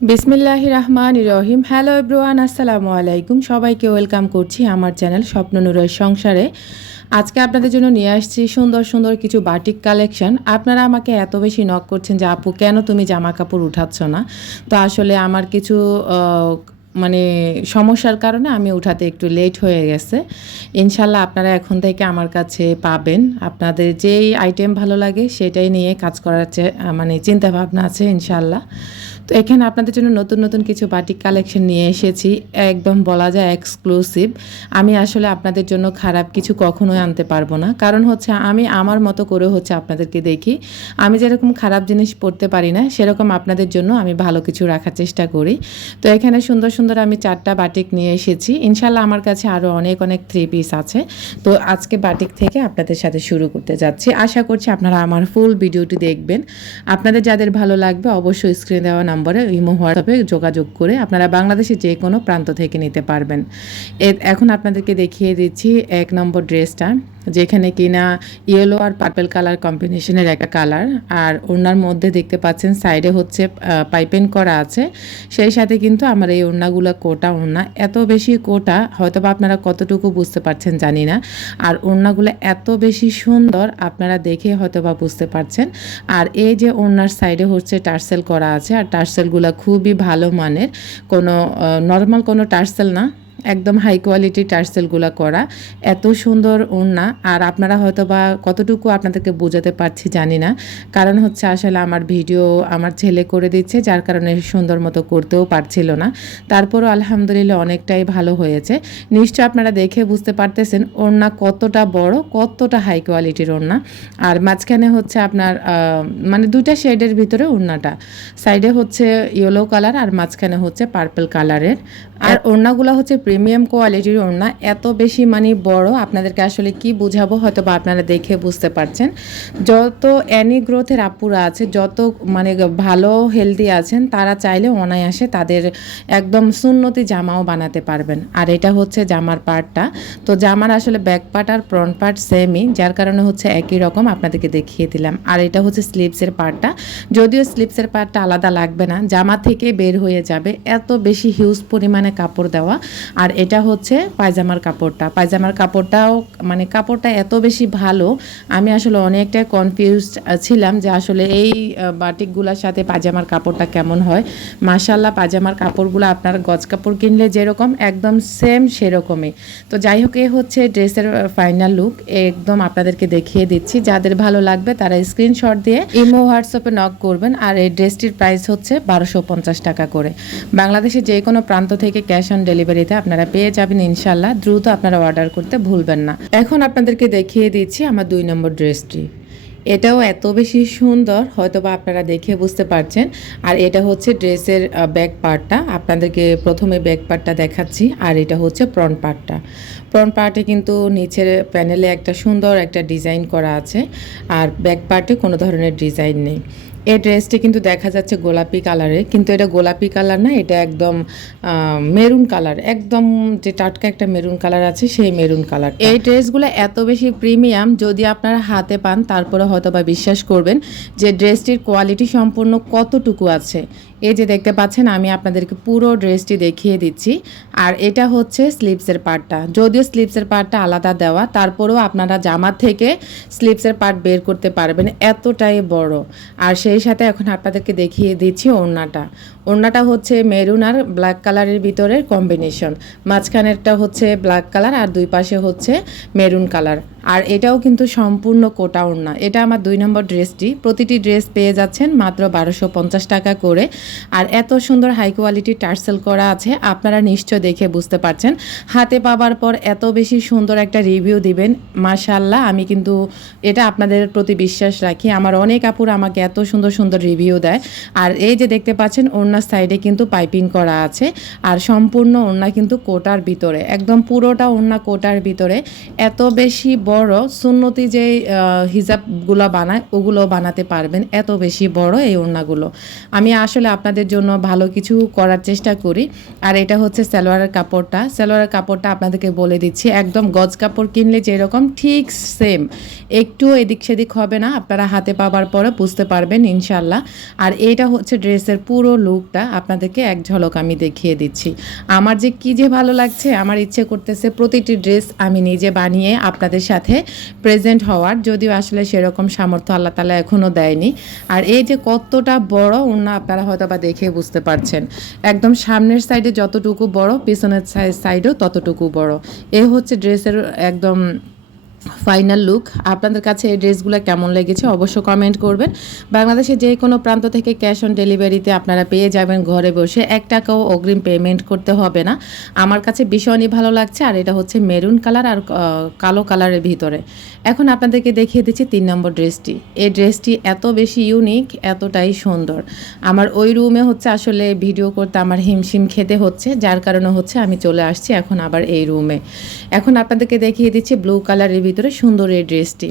বিসমিল্লাহ রহমান রহিম hello everyone আসসালামু আলাইকুম। সবাইকে ওয়েলকাম করছি আমার চ্যানেল স্বপ্ন নুরের সংসারে। আজকে আপনাদের জন্য নিয়ে আসছি সুন্দর সুন্দর কিছু বাটিক কালেকশন। আপনারা আমাকে এত বেশি নক করছেন যে, আপু, কেন তুমি জামা কাপড় উঠাচ্ছ না? তো আসলে আমার কিছু মানে সমস্যার কারণে আমি উঠাতে একটু লেট হয়ে গেছে। ইনশাল্লাহ আপনারা এখন থেকে আমার কাছে পাবেন। আপনাদের যেই আইটেম ভালো লাগে সেটাই নিয়ে কাজ করার মানে চিন্তাভাবনা আছে ইনশাল্লাহ। তো এখানে আপনাদের জন্য নতুন নতুন কিছু বাটিক কালেকশন নিয়ে এসেছি। একদম বলা যায় এক্সক্লুসিভ আমি আসলে আপনাদের জন্য খারাপ কিছু কখনোই আনতে পারব না। কারণ হচ্ছে আমি আমার মতো করে হচ্ছে আপনাদেরকে দেখি। আমি যেরকম খারাপ জিনিস পড়তে পারি না, সেরকম আপনাদের জন্য আমি ভালো কিছু রাখার চেষ্টা করি। তো এখানে সুন্দর সুন্দর আমি চারটা বাটিক নিয়ে এসেছি। ইনশাল্লাহ আমার কাছে আরও অনেক অনেক থ্রি পিস আছে। তো আজকে বাটিক থেকে আপনাদের সাথে শুরু করতে যাচ্ছি। আশা করছি আপনারা আমার ফুল ভিডিওটি দেখবেন। আপনাদের যাদের ভালো লাগবে অবশ্যই স্ক্রিনে দেওয়া নম্বরে ইমো হোয়াটসঅ্যাপে যোগাযোগ করে আপনারা বাংলাদেশের যে কোনো প্রান্ত থেকে নিতে পারবেন। এখন আপনাদেরকে দেখিয়ে দিচ্ছি এক নম্বর ড্রেসটা। যেখানে কিনা ইয়েলো আর পার্পেল কালার কম্বিনেশনের একটা কালার আর ওড়নার মধ্যে দেখতে পাচ্ছেন সাইডে হচ্ছে পাইপেন করা আছে। সেই সাথে কিন্তু আমার এই ওড়নাগুলো কোটা ওড়না, এত বেশি কোটা হয়তো বা আপনারা কতটুকু বুঝতে পারছেন জানি না, আর ওড়নাগুলো এত বেশি সুন্দর আপনারা দেখে হয়তো বা বুঝতে পারছেন। আর এই যে ওড়নার সাইডে হচ্ছে টার্সেল করা আছে, আর টার্সেলগুলো খুবই ভালো মানের, কোনো নর্মাল কোনো টার্সেল না। একদম হাই কোয়ালিটি টার্সেলগুলো করা। এত সুন্দর ওড়না, আর আপনারা হয়তো বা কতটুকু আপনাদেরকে বোঝাতে পারছি জানি না। কারণ হচ্ছে আসলে আমার ভিডিও আমার ছেলে করে দিচ্ছে, যার কারণে সুন্দর মতো করতেও পারছিল না। তারপরও আলহামদুলিল্লাহ অনেকটাই ভালো হয়েছে। নিশ্চয় আপনারা দেখে বুঝতে পারতেছেন ওড়না কতটা বড়, কতটা হাই কোয়ালিটির ওড়না। আর মাঝখানে হচ্ছে আপনার মানে দুইটা শেডের ভিতরে ওড়নাটা। সাইডে হচ্ছে ইয়েলো কালার আর মাঝখানে হচ্ছে পার্পল কালারের আর ওড়নাগুলো হচ্ছে প্রিমিয়াম কোয়ালিটির ওড়না। এত বেশি মানে বড়, আপনাদেরকে আসলে কি বুঝাবো হয়তো বা আপনারা দেখে বুঝতে পারছেন। যত অ্যানি গ্রোথের আপুরা আছে, যত মানে ভালো হেলদি আছেন, তারা চাইলে অনায়াসে তাদের একদম সুন্নতি জামাও বানাতে পারবেন। আর এটা হচ্ছে জামার পার্টটা তো জামার আসলে ব্যাক পার্ট আর ফ্রন্ট পার্ট সেমই যার কারণে হচ্ছে একই রকম আপনাদেরকে দেখিয়ে দিলাম। আর এটা হচ্ছে স্লিপসের পার্টটা যদিও স্লিপসের পার্টটা আলাদা লাগবে না, জামা থেকে বের হয়ে যাবে। এত বেশি হিউজ পরিমাণে কাপড় দেওয়া। আর এটা হচ্ছে পায়জামার কাপড়টা। পায়জামার কাপড়টাও মানে কাপড়টা এত বেশি ভালো, আমি আসলে অনেকটাই কনফিউজড ছিলাম যে আসলে এই বাটিকগুলোর সাথে পায়জামার কাপড়টা কেমন হয়। মাশাল্লাহ পায়জামার কাপড়গুলো আপনার গজ কাপড় কিনলে যেরকম, একদম সেম সেরকমই। তো যাই হোক, এ হচ্ছে ড্রেসের ফাইনাল লুক একদম আপনাদেরকে দেখিয়ে দিচ্ছি। যাদের ভালো লাগবে, তারা স্ক্রিনশট দিয়ে ইমো হোয়াটসঅ্যাপে নক করবেন। আর এই ড্রেসটির প্রাইস হচ্ছে বারোশো টাকা করে। বাংলাদেশের যে কোনো প্রান্ত থেকে ক্যাশ অন ডেলিভারিতে আপনারা পেয়ে যাবেন ইনশাল্লাহ দ্রুত আপনারা অর্ডার করতে ভুলবেন না। এখন আপনাদেরকে দেখিয়ে দিচ্ছি আমার দুই নম্বর ড্রেসটি। এটাও এত বেশি সুন্দর হয়তো বা আপনারা দেখে বুঝতে পারছেন। আর এটা হচ্ছে ড্রেসের ব্যাক পার্টটা। আপনাদেরকে প্রথমে ব্যাক পার্টটা দেখাচ্ছি, আর এটা হচ্ছে ফ্রন্ট পার্টটা। ফ্রন্ট পার্টে কিন্তু নিচের প্যানেলে একটা সুন্দর একটা ডিজাইন করা আছে, আর ব্যাক পার্টে কোনো ধরনের ডিজাইন নেই। এই ড্রেসটি কিন্তু দেখা যাচ্ছে গোলাপি কালারে কিন্তু এটা গোলাপি কালার না, এটা একদম মেরুন কালার। একদম যে টাটকা একটা মেরুন কালার আছে, সেই মেরুন কালার এই ড্রেসগুলো এত বেশি প্রিমিয়াম, যদি আপনারা হাতে পান, তারপরে হয়তো বা বিশ্বাস করবেন যে ড্রেসটির কোয়ালিটি সম্পূর্ণ কতটুকু আছে। এই যে দেখতে পাচ্ছেন, আমি আপনাদেরকে পুরো ড্রেসটি দেখিয়ে দিচ্ছি। আর এটা হচ্ছে স্লিপসের পার্টটা যদিও স্লিপসের পার্টটা আলাদা দেওয়া, তারপরেও আপনারা জামার থেকে স্লিপসের পার্ট বের করতে পারবেন, এতটাই বড়। আর সেই সাথে এখন আপনাদেরকে দেখিয়ে দিচ্ছি ওড়নাটা। ওড়নাটা হচ্ছে মেরুন আর ব্ল্যাক কালারের ভিতরের কম্বিনেশন। মাঝখানেরটা হচ্ছে ব্ল্যাক কালার আর দুই পাশে হচ্ছে মেরুন কালার। আর এটাও কিন্তু সম্পূর্ণ কোটা ওড়না। এটা আমার দুই নম্বর ড্রেসটি। প্রতিটি ড্রেস পেয়ে যাচ্ছেন মাত্র বারোশো পঞ্চাশ টাকা করে। আর এত সুন্দর হাই কোয়ালিটি টার্সেল করা আছে, আপনারা নিশ্চয় দেখে বুঝতে পারছেন। হাতে পাবার পর এত বেশি সুন্দর একটা রিভিউ দিবেন মাশাল্লাহ আমি কিন্তু এটা আপনাদের প্রতি বিশ্বাস রাখি। আমার অনেক আপুর আমাকে এত সুন্দর সুন্দর রিভিউ দেয়। আর এই যে দেখতে পাচ্ছেন ওড়না সাইডে কিন্তু পাইপিং করা আছে। আর সম্পূর্ণ ওড়না কিন্তু কোটার ভিতরে, একদম পুরোটা ওড়না কোটার ভিতরে। এত বেশি বড়, সুন্নতি যে হিজাবগুলো বানায়, ওগুলো বানাতে পারবেন, এত বেশি বড় এই ওড়নাগুলো। আমি আসলে আপনাদের জন্য ভালো কিছু করার চেষ্টা করি। আর এটা হচ্ছে সালোয়ারের কাপড়টা। সালোয়ারের কাপড়টা আপনাদেরকে বলে দিচ্ছি, একদম গজ কাপড় কিনলে যেরকম ঠিক সেম একটু এদিক সেদিক হবে না, আপনারা হাতে পাবার পরে বুঝতে পারবেন ইনশাল্লাহ আর এটা হচ্ছে ড্রেসের পুরো লুকটা আপনাদেরকে এক ঝলক আমি দেখিয়ে দিচ্ছি। আমার যে কি যে ভালো লাগছে, আমার ইচ্ছে করতেছে প্রতিটি ড্রেস আমি নিজে বানিয়ে আপনাদের সাথে প্রেজেন্ট হওয়ার। যদিও আসলে সেরকম সামর্থ্য আল্লাহ তালা এখনও দেয়নি। আর এই যে কতটা বড় ওনা আপনারা হয়তো বা দেখে বুঝতে পারছেন। একদম সামনের সাইডে যতটুকু বড়, পিছনের সাইডেও ততটুকু বড়। এ হচ্ছে ড্রেসের একদম ফাইনাল লুক। আপনাদের কাছে এই ড্রেসগুলো কেমন লেগেছে অবশ্য কমেন্ট করবেন। বাংলাদেশে যে কোনো প্রান্ত থেকে ক্যাশ অন ডেলিভারিতে আপনারা পেয়ে যাবেন ঘরে বসে এক টাকাও অগ্রিম পেমেন্ট করতে হবে না। আমার কাছে ভীষণই ভালো লাগছে আর এটা হচ্ছে মেরুন কালার আর কালো কালারের ভিতরে। এখন আপনাদেরকে দেখিয়ে দিচ্ছি তিন নম্বর ড্রেসটি। এই ড্রেসটি এত বেশি ইউনিক, এতটাই সুন্দর। আমার ওই রুমে হচ্ছে আসলে ভিডিও করতে আমার হিমশিম খেতে হচ্ছে, যার কারণে হচ্ছে আমি চলে আসছি এখন আবার এই রুমে। এখন আপনাদেরকে দেখিয়ে দিচ্ছি ব্লু কালারের ভিতরে সুন্দর এই ড্রেসটি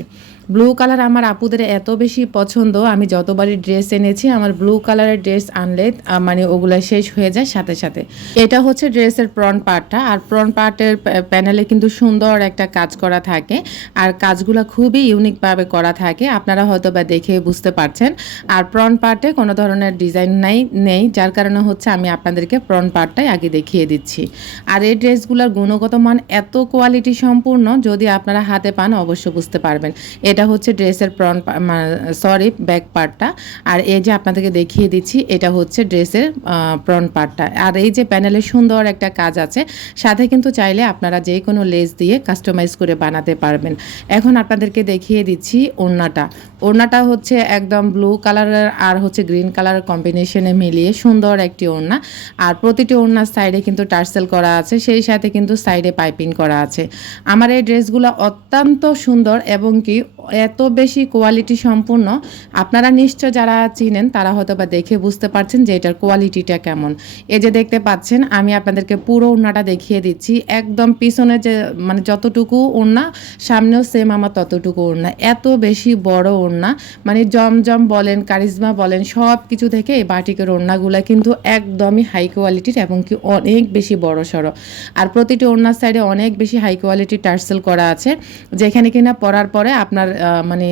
ব্লু কালার আমার আপুদের এত বেশি পছন্দ। আমি যতবারই ড্রেস এনেছি, আমার ব্লু কালারের ড্রেস আনলে মানে ওগুলো শেষ হয়ে যায় সাথে সাথে। এটা হচ্ছে ড্রেসের প্রন পার্টটা আর প্রন পার্টের প্যানেলে কিন্তু সুন্দর একটা কাজ করা থাকে। আর কাজগুলো খুবই ইউনিকভাবে করা থাকে। আপনারা হয়তো বা দেখে বুঝতে পারছেন। আর প্রন পার্টে কোনো ধরনের ডিজাইন নাই, নেই। যার কারণে হচ্ছে আমি আপনাদেরকে প্রন পার্টটাই আগে দেখিয়ে দিচ্ছি। আর এই ড্রেসগুলোর গুণগত মান এত কোয়ালিটি সম্পূর্ণ, যদি আপনারা হাতে পান, অবশ্য বুঝতে পারবেন। এটা হচ্ছে ড্রেসের প্রন সরি ব্যাক পার্টটা আর এই যে আপনাদেরকে দেখিয়ে দিচ্ছি, এটা হচ্ছে ড্রেসের প্রন পার্টটা আর এই যে প্যানেলে সুন্দর একটা কাজ আছে, সাথে কিন্তু চাইলে আপনারা যে কোনো লেস দিয়ে কাস্টমাইজ করে বানাতে পারবেন। এখন আপনাদেরকে দেখিয়ে দিচ্ছি ওড়নাটা। ওড়নাটা হচ্ছে একদম ব্লু কালারের আর হচ্ছে গ্রিন কালারের কম্বিনেশনে মিলিয়ে সুন্দর একটি ওড়না। আর প্রতিটি ওড়নার সাইডে কিন্তু টার্সেল করা আছে, সেই সাথে কিন্তু সাইডে পাইপিং করা আছে। আমার এই ড্রেসগুলো অত্যন্ত সুন্দর এবং কি এত বেশি কোয়ালিটি সম্পূর্ণ, আপনারা নিশ্চয় যারা চিনেন, তারা হয়তো বা দেখে বুঝতে পারছেন যে এটার কোয়ালিটিটা কেমন। এই যে দেখতে পাচ্ছেন, আমি আপনাদেরকে পুরো ওড়নাটা দেখিয়ে দিচ্ছি। একদম পিছনে যে মানে যতটুকু ওড়না, সামনেও সেম আমার ততটুকু ওড়না। এত বেশি বড় ওড়না মানে জমজম বলেন, কারিজমা বলেন, সব কিছু থেকে এই বাটিকের ওড়নাগুলো কিন্তু একদমই হাই কোয়ালিটির এবং কি অনেক বেশি বড় সড়ো। আর প্রতিটি ওড়নার সাইডে অনেক বেশি হাই কোয়ালিটির টার্সেল করা আছে, যেখানে কিনা পরার পরে আপনার মানে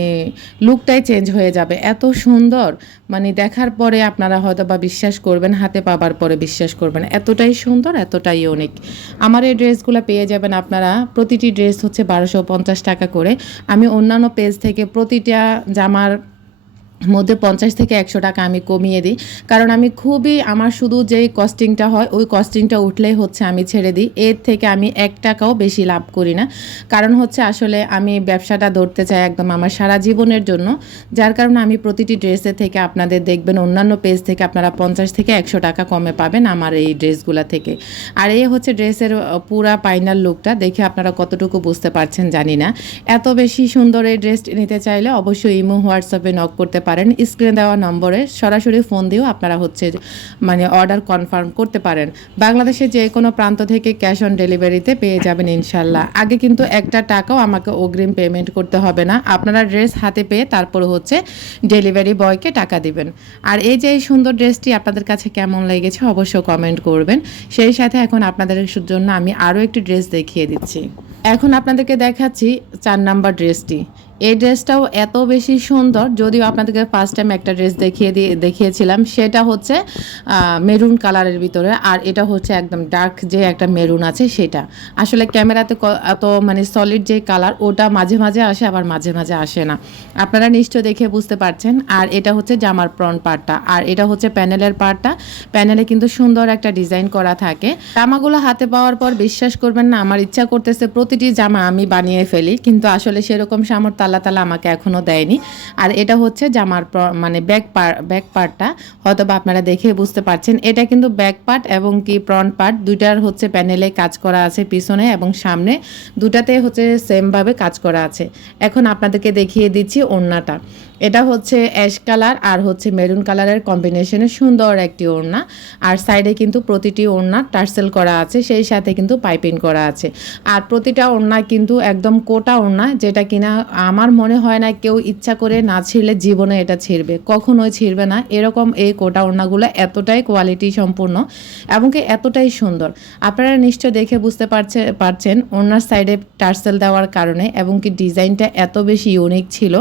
লুকটাই চেঞ্জ হয়ে যাবে। এত সুন্দর। মানে দেখার পরে আপনারা হয়তো বা বিশ্বাস করবেন, হাতে পাবার পরে বিশ্বাস করবেন। এতটাই সুন্দর, এতটাই অনেক আমার এই ড্রেসগুলো পেয়ে যাবেন আপনারা। প্রতিটি ড্রেস হচ্ছে বারোশো পঞ্চাশ টাকা করে। আমি অন্যান্য পেজ থেকে প্রতিটা জামার মধ্যে পঞ্চাশ থেকে একশো টাকা আমি কমিয়ে দিই। কারণ আমি খুবই, আমার শুধু যেই কস্টিংটা হয়, ওই কস্টিংটা উঠলেই হচ্ছে আমি ছেড়ে দিই। এর থেকে আমি এক টাকাও বেশি লাভ করি না। কারণ হচ্ছে আসলে আমি ব্যবসাটা ধরতে চাই একদম আমার সারা জীবনের জন্য। যার কারণে আমি প্রতিটি ড্রেসে থেকে আপনাদের দেখবেন, অন্যান্য পেজ থেকে আপনারা পঞ্চাশ থেকে একশো টাকা কমে পাবেন আমার এই ড্রেসগুলো থেকে। আর এই হচ্ছে ড্রেসের পুরা ফাইনাল লুকটা দেখে আপনারা কতটুকু বুঝতে পারছেন জানি না। এত বেশি সুন্দর এই ড্রেস নিতে চাইলে অবশ্যই ইমো হোয়াটসঅ্যাপে নক করতে পারেন স্ক্রিনে দেওয়া নম্বরে সরাসরি ফোন দিয়েও আপনারা হচ্ছে মানে অর্ডার কনফার্ম করতে পারেন। বাংলাদেশের যে কোনো প্রান্ত থেকে ক্যাশ অন ডেলিভারিতে পেয়ে যাবেন ইনশাল্লাহ। আগে কিন্তু একটা টাকাও আমাকে অগ্রিম পেমেন্ট করতে হবে না। আপনারা ড্রেস হাতে পেয়ে তারপর হচ্ছে ডেলিভারি বয়কে টাকা দিবেন। আর এই যে এই সুন্দর ড্রেসটি আপনাদের কাছে কেমন লেগেছে অবশ্যই কমেন্ট করবেন। সেই সাথে এখন আপনাদের জন্য আমি আরও একটি ড্রেস দেখিয়ে দিচ্ছি। এখন আপনাদেরকে দেখাচ্ছি চার নাম্বার ড্রেসটি এই ড্রেসটাও এত বেশি সুন্দর, যদিও আপনাদেরকে ফার্স্ট টাইম একটা ড্রেস দেখিয়ে দিয়ে, দেখিয়েছিলাম। সেটা হচ্ছে মেরুন কালারের ভিতরে, আর এটা হচ্ছে একদম ডার্ক যে একটা মেরুন আছে সেটা। আসলে ক্যামেরাতে এত মানে সলিড যে কালার ওটা মাঝে মাঝে আসে, আবার মাঝে মাঝে আসে না। আপনারা নিশ্চয় দেখে বুঝতে পারছেন, আর এটা হচ্ছে জামার প্রন পার্টটা আর এটা হচ্ছে প্যানেলের পার্টটা প্যানেলে কিন্তু সুন্দর একটা ডিজাইন করা থাকে। জামাগুলো হাতে পাওয়ার পর বিশ্বাস করবেন না, আমার ইচ্ছা করতেছে প্রতিটি জামা আমি বানিয়ে ফেলি, কিন্তু আসলে সেরকম সামর্থ্য আল্লাহ তালা আমাকে এখনও দেয়নি। আর এটা হচ্ছে জামার মানে ব্যাক পার, ব্যাক পার্টটা। হয়তো বা আপনারা দেখে বুঝতে পারছেন। এটা কিন্তু ব্যাক পার্ট এবং কি ফ্রন্ট পার্ট। দুইটার হচ্ছে প্যানেলে কাজ করা আছে পিছনে এবং সামনে। দুটাতে হচ্ছে সেমভাবে কাজ করা আছে। এখন আপনাদেরকে দেখিয়ে দিচ্ছি ওড়নাটা এটা হচ্ছে অ্যাশ কালার আর হচ্ছে মেরুন কালারের কম্বিনেশনে সুন্দর একটি ওড়না। আর সাইডে কিন্তু প্রতিটি ওড়না টার্সেল করা আছে, সেই সাথে কিন্তু পাইপিং করা আছে। আর প্রতিটা ওড়না কিন্তু একদম কোটা ওড়না, যেটা কিনা আমার মনে হয় না কেউ ইচ্ছা করে না ছিঁড়লে জীবনে এটা ছিঁড়বে, কখনোই ছিঁড়বে না। এরকম এই কোটা ওড়নাগুলো এতটাই কোয়ালিটি সম্পূর্ণ এবং কি এতটাই সুন্দর। আপনারা নিশ্চয় দেখে বুঝতে পারছে, পারছেন ওড়নার সাইডে টার্সেল দেওয়ার কারণে এবং কি ডিজাইনটা এত বেশি ইউনিক ছিল।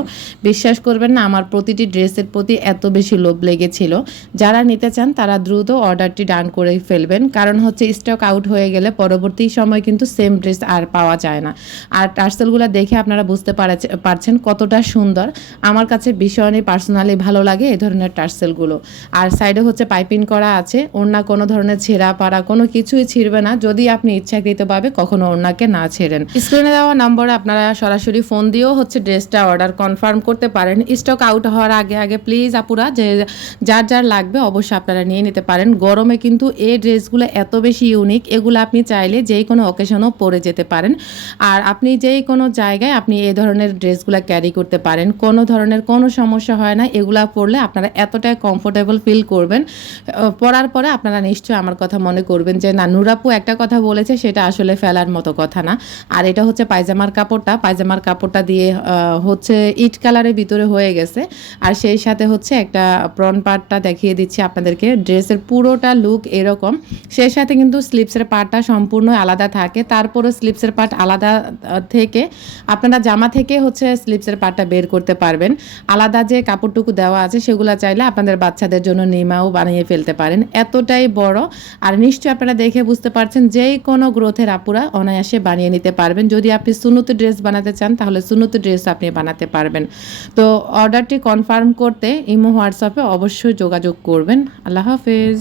বিশ্বাস করবেন পারবেন না। আমার প্রতিটি ড্রেসের প্রতি এত বেশি লোভ লেগেছিল। যারা নিতে চান তারা দ্রুত অর্ডারটি ডান করে ফেলবেন। কারণ হচ্ছে স্টক আউট হয়ে গেলে পরবর্তী সময় কিন্তু সেম ড্রেস আর পাওয়া যায় না। আর টার্সেলগুলো দেখে আপনারা বুঝতে পারছে- পারছেন কতটা সুন্দর। আমার কাছে ভীষণই পার্সোনালি ভালো লাগে এই ধরনের টার্সেলগুলো আর সাইডে হচ্ছে পাইপিং করা আছে। ওড়না কোনো ধরনের ছেঁড়া পাড়া কোনো কিছুই ছিঁড়বে না। যদি আপনি ইচ্ছাকৃতভাবে কখনো ওড়নাকে না ছেড়েন। স্ক্রিনে দেওয়া নম্বরে আপনারা সরাসরি ফোন দিয়েও হচ্ছে ড্রেসটা অর্ডার কনফার্ম করতে পারেন। স্টক আউট হওয়ার আগে আগে প্লিজ আপুরা যে যার যার লাগবে অবশ্যই আপনারা নিয়ে নিতে পারেন। গরমে কিন্তু এই ড্রেসগুলো এত বেশি ইউনিক এগুলো আপনি চাইলে যেই কোনো অকেশনও পরে যেতে পারেন। আর আপনি যেই কোনো জায়গায় আপনি এই ধরনের ড্রেসগুলো ক্যারি করতে পারেন। কোনো ধরনের কোনো সমস্যা হয় না, এগুলা পরলে আপনারা এতটাই কমফোর্টেবল ফিল করবেন। পরার পরে আপনারা নিশ্চয়ই আমার কথা মনে করবেন যে, না নুরাপু একটা কথা বলেছে, সেটা আসলে ফেলার মতো কথা না। আর এটা হচ্ছে পায়জামার কাপড়টা। পায়জামার কাপড়টা দিয়ে হচ্ছে ইট কালারের ভিতরে হয়ে গেছে। আর সেই সাথে হচ্ছে একটা প্রন পার্টটা দেখিয়ে দিচ্ছি আপনাদেরকে। ড্রেসের পুরোটা লুক এরকম। সেই সাথে কিন্তু স্লিপসের পার্টটা সম্পূর্ণ আলাদা থাকে। তারপরও স্লিপসের পার্ট আলাদা থেকে আপনারা জামা থেকে হচ্ছে স্লিপসের পার্টটা বের করতে পারবেন। আলাদা যে কাপড়টুকু দেওয়া আছে সেগুলো চাইলে আপনাদের বাচ্চাদের জন্য নিমাও বানিয়ে ফেলতে পারেন। এতটাই বড়। আর নিশ্চয়ই আপনারা দেখে বুঝতে পারছেন যে কোনো গ্রোথের আপুরা অনায়াসে বানিয়ে নিতে পারবেন। যদি আপনি সুনুত ড্রেস বানাতে চান তাহলে সুনুত ড্রেস আপনি বানাতে পারবেন। তো অর্ডারটি কনফার্ম করতে ইমো হোয়াটসঅ্যাপে অবশ্যই যোগাযোগ করবেন। আল্লাহ হাফেজ।